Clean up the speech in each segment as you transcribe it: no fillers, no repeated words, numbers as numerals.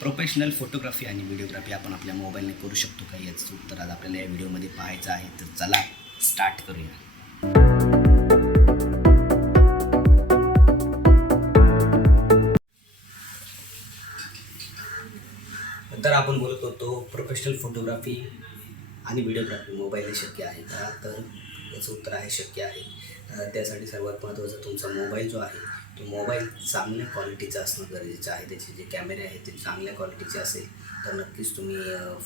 Professional photography आणि videography आपण आपल्या मोबाईलने करू शकतो का, याचं उत्तर आज आपल्याला या व्हिडिओमध्ये पाहायचं आहे. तर चला स्टार्ट करूया. तर आपण बोलत होतो प्रोफेशनल फोटोग्राफी आणि व्हिडिओग्राफी मोबाईलने शक्य आहे का, तर याचं उत्तर आहे शक्य आहे. त्यासाठी सर्वात महत्त्वाचं तुमचा मोबाईल जो आहे तो मोबाईल चांगल्या क्वालिटीचा असणं गरजेचं आहे. त्याचे जे कॅमेरे आहेत ते चांगल्या क्वालिटीचे असेल तर नक्कीच तुम्ही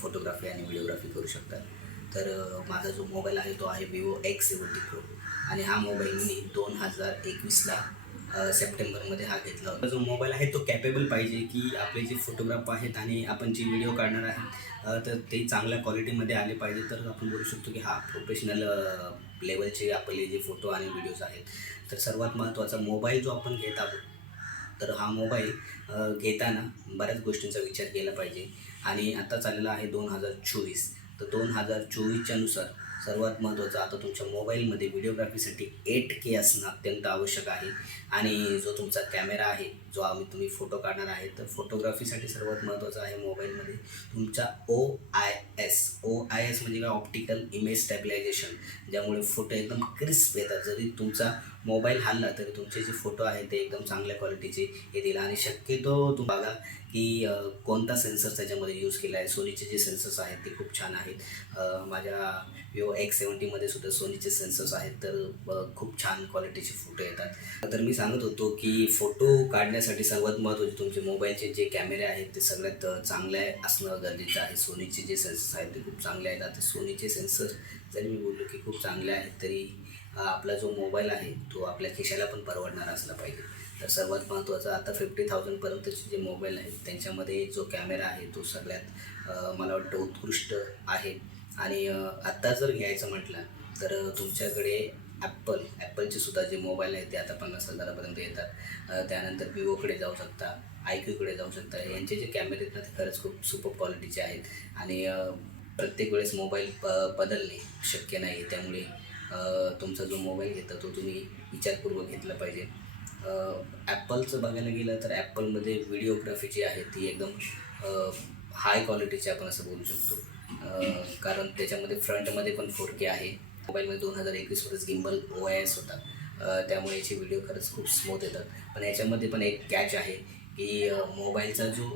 फोटोग्राफी आणि व्हिडिओग्राफी करू शकता. तर माझा जो मोबाईल आहे तो आहे विवो X70 Pro आणि हा मोबाईल मी 2021ला सप्टेंबरमध्ये हा घेतला होता. जो मोबाईल आहे तो कॅपेबल पाहिजे की आपले जे फोटोग्राफ आहेत आणि आपण जी व्हिडिओ काढणार आहे तर ते चांगल्या क्वालिटीमध्ये आले पाहिजे. तर आपण बोलू शकतो की हा प्रोफेशनल लेवलचे आपले जे फोटो आणि व्हिडिओज आहेत. तर सर्वात महत्त्वाचा मोबाईल जो आपण घेत आहोत तर हा मोबाईल घेताना बऱ्याच गोष्टींचा विचार केला पाहिजे. आणि आता चाललेला आहे 2024. तर 2024च्या नुसार सर्वात महत्त्वाचं आता तुमच्या मोबाईलमध्ये व्हिडिओग्राफीसाठी 8K असणं अत्यंत आवश्यक आहे. आणि जो तुमचा कॅमेरा आहे जो तुम्ही फोटो काढणार आहे तर फोटोग्राफीसाठी सर्वात महत्त्वाचं आहे मोबाईलमध्ये तुमचा OIS म्हणजे काय, ऑप्टिकल इमेज स्टॅबिलायझेशन, ज्यामुळे फोटो एकदम क्रिस्प येतात. जरी तुमचा मोबाईल हलला तरी तुमचे जे फोटो आहेत ते एकदम चांगल्या क्वालिटीचे येतील. आणि शक्यतो तुम्ही बघा की कोणता सेन्सर त्याच्यामध्ये यूज केला आहे. सोनीचे जे सेन्सर्स आहेत ते खूप छान आहेत. माझ्या विवो X70मध्ये सुद्धा सोनीचे सेन्सर्स आहेत. तर खूप छान क्वालिटीचे फोटो येतात. तर मी सांगत होतो की फोटो काढण्यासाठी सर्वात महत्त्वाचे तुमचे मोबाईलचे जे कॅमेरे आहेत ते सगळ्यात चांगले असणं गरजेचं आहे. सोनीचे जे सेन्सर्स आहेत ते खूप चांगले आहेत. आता सोनीचे सेन्सर जरी मी बोललो की खूप चांगले आहेत तरी आपला जो मोबाईल आहे तो आपल्या खिशाला पण परवडणार असला पाहिजे. तर सर्वात महत्त्वाचं आता 50,000पर्यंतचे जे मोबाईल आहेत त्यांच्यामध्ये जो कॅमेरा आहे तो सगळ्यात मला वाटतं उत्कृष्ट आहे. आणि आत्ता जर घ्यायचं म्हटलं तर तुमच्याकडे ॲपलचे सुद्धा जे मोबाईल आहेत ते आता 50,000पर्यंत येतात. त्यानंतर विवोकडे जाऊ शकता, IQकडे जाऊ शकता. यांचे जे कॅमेरे आहेत ना ते खरंच खूप सुपर क्वालिटीचे आहेत. आणि प्रत्येक वेळेस मोबाईल बदलणे शक्य नाही. त्यामुळे तुमचा जो मोबाईल घेता तो तुम्ही विचारपूर्वक घेतला पाहिजे. ॲपलचं बघायला गेलं तर ॲपलमध्ये व्हिडिओग्राफी जी आहे ती एकदम हाय क्वालिटीची आपण असं बोलू शकतो. कारण त्याच्यामध्ये फ्रंटमध्ये पण 4K आहे. मोबाईलमध्ये 2021वरच गिम्बल OIS होता. त्यामुळे याचे व्हिडिओ खरंच खूप स्मूथ येतात. पण याच्यामध्ये पण एक कॅच आहे की मोबाईलचा जो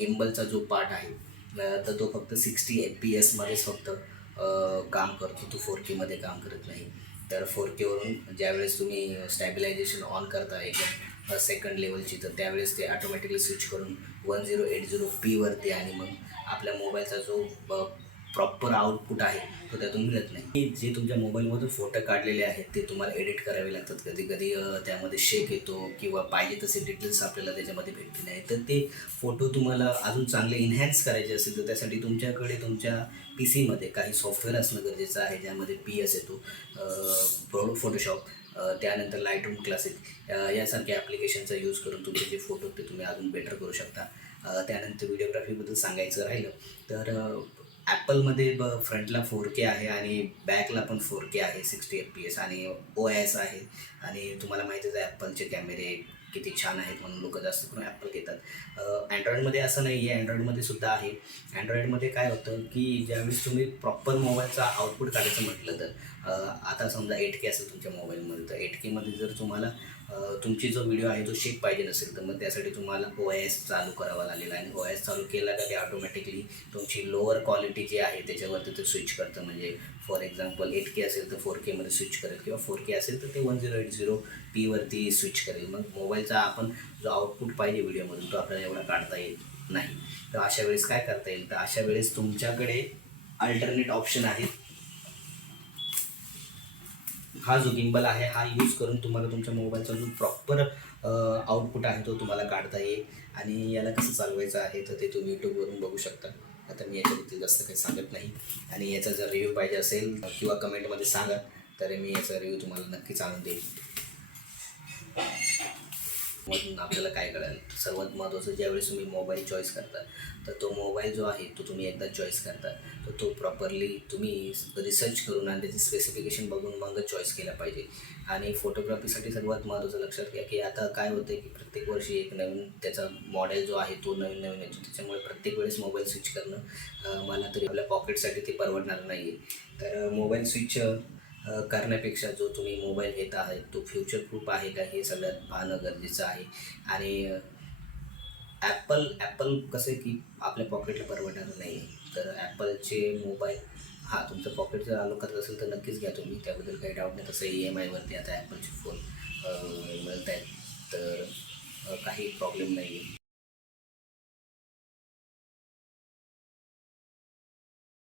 गिम्बलचा जो पार्ट आहे तर तो फक्त 60 FPSमध्येच फक्त काम करतो. तो 4Kमध्ये काम करत नाही. तर 4Kवरून ज्यावेळेस तुम्ही स्टॅबिलायझेशन ऑन करता एकदम सेकंड लेवलची तर त्यावेळेस ते ऑटोमॅटिकली स्विच करून 1080p आणि मग आपल्या मोबाईलचा जो प्रॉपर आउटपुट आहे तो त्यातून मिळत नाही. जे तुमच्या मोबाईलमधून फोटो काढलेले आहेत ते तुम्हाला एडिट करावे लागतात. कधी कधी त्यामध्ये शेक येतो किंवा पाहिजे तसे डिटेल्स आपल्याला त्याच्यामध्ये भेटते नाही. तर ते फोटो तुम्हाला अजून चांगले इन्हॅन्स करायचे असेल तर त्यासाठी तुमच्याकडे तुमच्या PCमध्ये काही सॉफ्टवेअर असणं गरजेचं आहे. ज्यामध्ये PS येतो, फोटोशॉप, त्यानंतर लाईटरूम क्लासिक यासारख्या ॲप्लिकेशनचा यूज करून तुमचे जे फोटो ते तुम्ही अजून बेटर करू शकता. त्यानंतर व्हिडिओग्राफीबद्दल सांगायचं राहिलं तर ॲपलमध्ये फ्रंटला 4K आहे आणि बॅकला पण 4K आहे, 60 FPS आणि OIS आहे. आणि तुम्हाला माहितीच आहे ॲपलचे कॅमेरे किती छान आहेत म्हणून लोक जास्त करून ॲपल घेतात. अँड्रॉईडमध्ये असं नाही आहे, अँड्रॉईडमध्ये सुद्धा आहे. अँड्रॉईडमध्ये काय होतं की ज्यावेळेस तुम्ही प्रॉपर मोबाईलचा आउटपुट काढायचं म्हटलं तर आता समजा 8K असेल तुमच्या मोबाईलमध्ये तर 8Kमध्ये जर तुम्हाला तुमची जो व्हिडिओ आहे तो शेक पाहिजे नसेल तर मग त्यासाठी तुम्हाला OIS चालू करावा लागेल. आणि OIS चालू केला का ते ऑटोमॅटिकली तुमची लोअर क्वालिटी जी आहे त्याच्यावरती ते स्विच करतं. म्हणजे फॉर एक्झाम्पल 8K असेल तर 4Kमध्ये स्विच करेल किंवा 4K असेल तर ते 1080p स्विच करेल. मग मोबाईलचा आपण जो आउटपुट पाहिजे व्हिडिओमधून तो आपल्याला एवढा काढता येत नाही. तर अशा वेळेस काय करता येईल, तर अशा वेळेस तुमच्याकडे अल्टरनेट ऑप्शन आहे. हा जो गिम्बल आहे हा यूज करून तुम्हाला तुमच्या मोबाईलचा जो प्रॉपर आउटपुट आहे तो तुम्हाला काढता येईल. आणि याला कसं चालवायचं आहे तर ते तुम्ही यूट्यूबवरून बघू शकता. आता मी याच्याबद्दल जास्त काही सांगत नाही. आणि याचा जर रिव्ह्यू पाहिजे असेल किंवा कमेंटमध्ये सांगा तर मी याचा रिव्ह्यू तुम्हाला नक्कीच आणून देईल. मधून आपल्याला काय कळेल, सर्वात महत्त्वाचं ज्यावेळेस तुम्ही मोबाईल चॉईस करता तर तो मोबाईल जो आहे तो तुम्ही एकदा चॉईस करता तर तो प्रॉपरली तुम्ही रिसर्च करून आणि त्याची स्पेसिफिकेशन बघून मग चॉईस केला पाहिजे. आणि फोटोग्राफीसाठी सर्वात महत्त्वाचं लक्षात घ्या की आता काय होतं की प्रत्येक वर्षी एक नवीन त्याचा मॉडेल जो आहे तो नवीन नवीन येतो, त्याच्यामुळे प्रत्येक वेळेस मोबाईल स्विच करणं मला तरी आपल्या पॉकेटसाठी ते परवडणार नाही आहे. तर मोबाईल स्विच करण्यापेक्षा जो तुम्ही मोबाईल घेत आहे तो फ्युचर प्रूफ आहे का हे सगळ्यात पाहणं गरजेचं आहे. आणि ॲपल कसं आहे की आपल्या पॉकेटला परवडणार नाही आहे. तर ॲपलचे मोबाईल तुमचं पॉकेट जर अलो करत असेल तर नक्कीच घ्या तुम्ही, त्याबद्दल काही डाऊट नाही. तसं EMIवरती आता ॲपलचे फोन मिळत आहेत, तर काही प्रॉब्लेम नाही आहे.